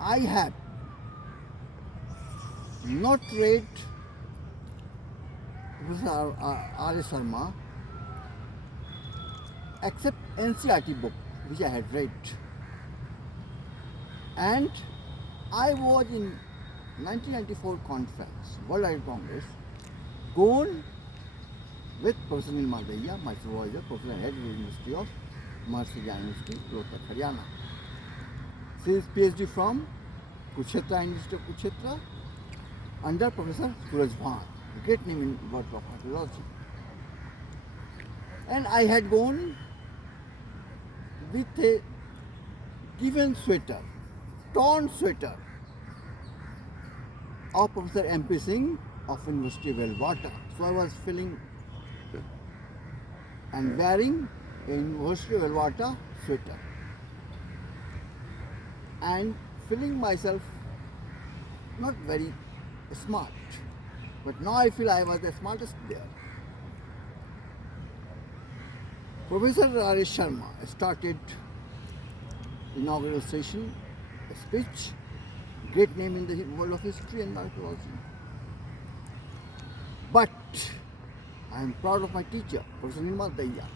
I had not read Professor R.S. Sharma except NCERT book which I had read, and I was in 1994 conference, World Library Congress, gone with Professor Nilma Dahiya, my supervisor, Professor Head of the University of Maharashi University, Rohtak, Haryana. She is PhD from Kurukshetra University of Kurukshetra under Professor Suraj Bhan, a great name in world of archaeology. And I had gone with a given sweater, torn sweater of Professor M.P. Singh of University of Alberta. So I was feeling and wearing a University of Alberta sweater and feeling myself not very smart, but now I feel I was the smartest there. Professor R.S. Sharma started inaugural session, a speech, great name in the world of history and archaeology. But I am proud of my teacher, Professor Nilma Dahiya,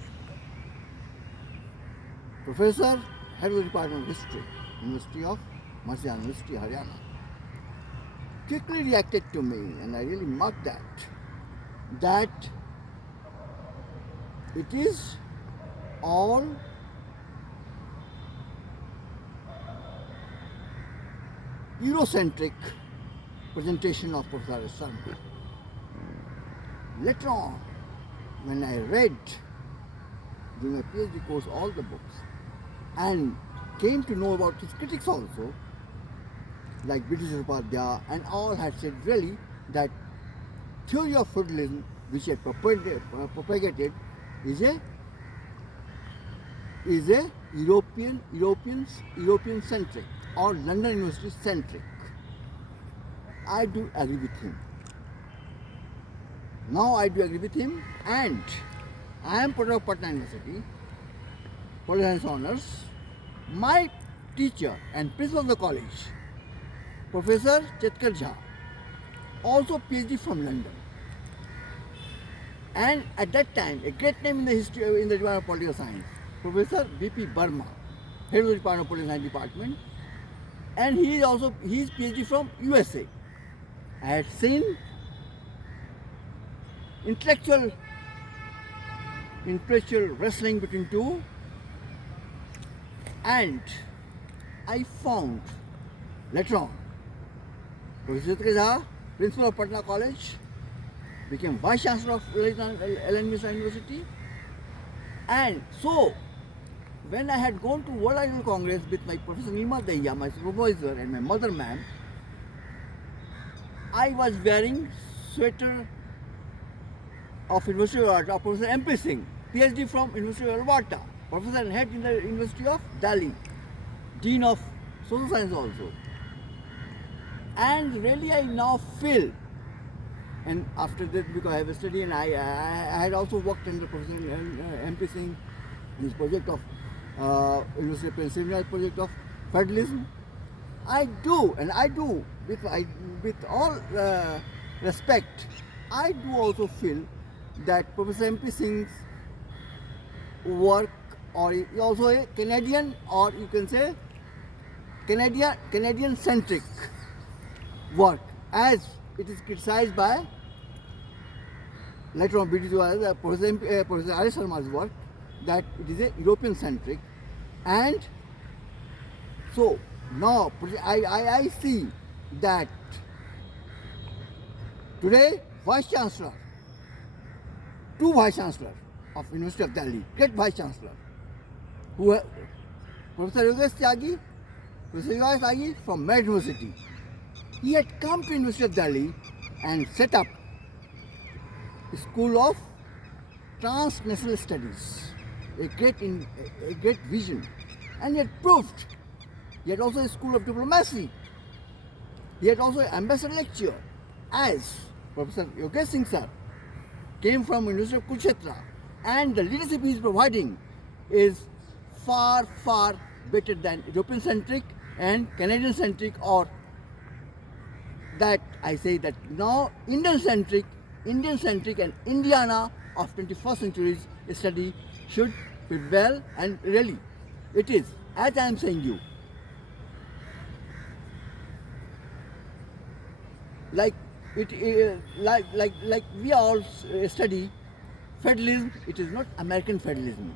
Professor, Head of the Department of History, University of Maharashi University, Haryana, quickly reacted to me, and I really marked that it is all Eurocentric presentation of Professor R.S. Sharma. Later on, when I read during my PhD course all the books and came to know about his critics also, like British Upadhyaya and all, had said really that theory of feudalism which he had propagated is a European centric or London University centric. I do agree with him. Now I do agree with him, and I am product of Patna University, Political Science Honours. My teacher and principal of the college, Professor Chetkar Jha, also PhD from London. And at that time, a great name in the history in the Department of Political Science, Professor B.P. Burma, Head of the Department of Political Science Department, and he is PhD from USA. I had seen intellectual wrestling between two, and I found later on Professor Chetkar Jha, principal of Patna College, became Vice Chancellor of LNMS University, and so when I had gone to World Library Congress with my Professor Nilma Dahiya, my supervisor, and my mother ma'am, I was wearing sweater of University of Alberta, Professor M.P. Singh, PhD from University of Alberta, Professor and Head in the University of Delhi, Dean of Social Science also. And really I now feel, and after that because I have studied and I had also worked under Professor M.P. Singh in his project of University of Pennsylvania project of federalism. I do with all respect, I do also feel that Professor M.P. Singh's work, or also a Canadian, or you can say Canadian centric work, as it is criticized by later on Professor R.S. Sharma's work, that it is a European centric. And so now I see that today Vice Chancellor, two Vice Chancellors of University of Delhi, great Vice Chancellor, who Professor Yogesh Tyagi from Merit University, he had come to University of Delhi and set up a School of Transnational Studies, a great vision, and he had proved. He had also a School of Diplomacy. He had also an ambassador lecture, as Professor Yogesh Singh sir came from University of Kurukshetra, and the leadership he is providing is far better than European centric and Canadian centric, or that I say that now Indian centric and Indiana of 21st century's study should prevail, and really it is, as I am saying you, like it like we all study federalism. It is not American federalism.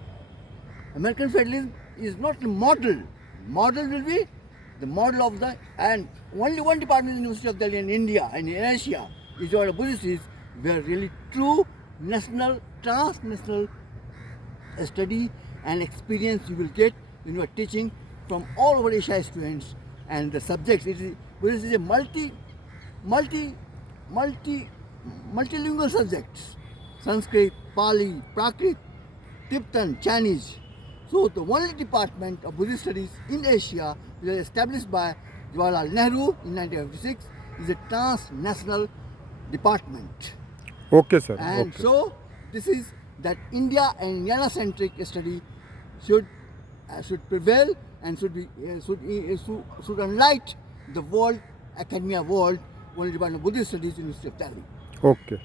American federalism is not the model. Model will be the model of the, and only one department in the University of Delhi in India and in Asia is what Buddhist is, where really true national, transnational study and experience you will get when you are teaching from all over Asia students, and the subjects. Buddhist is a multilingual subjects: Sanskrit, Pali, Prakrit, Tibetan, Chinese. So the only department of Buddhist studies in Asia, which was established by Jawaharlal Nehru in 1956, is a transnational department. Okay, sir. And Okay. so this is that India and Indiana-centric study should prevail and should enlighten the world, academia world, only department of Buddhist studies, University of Delhi. Okay.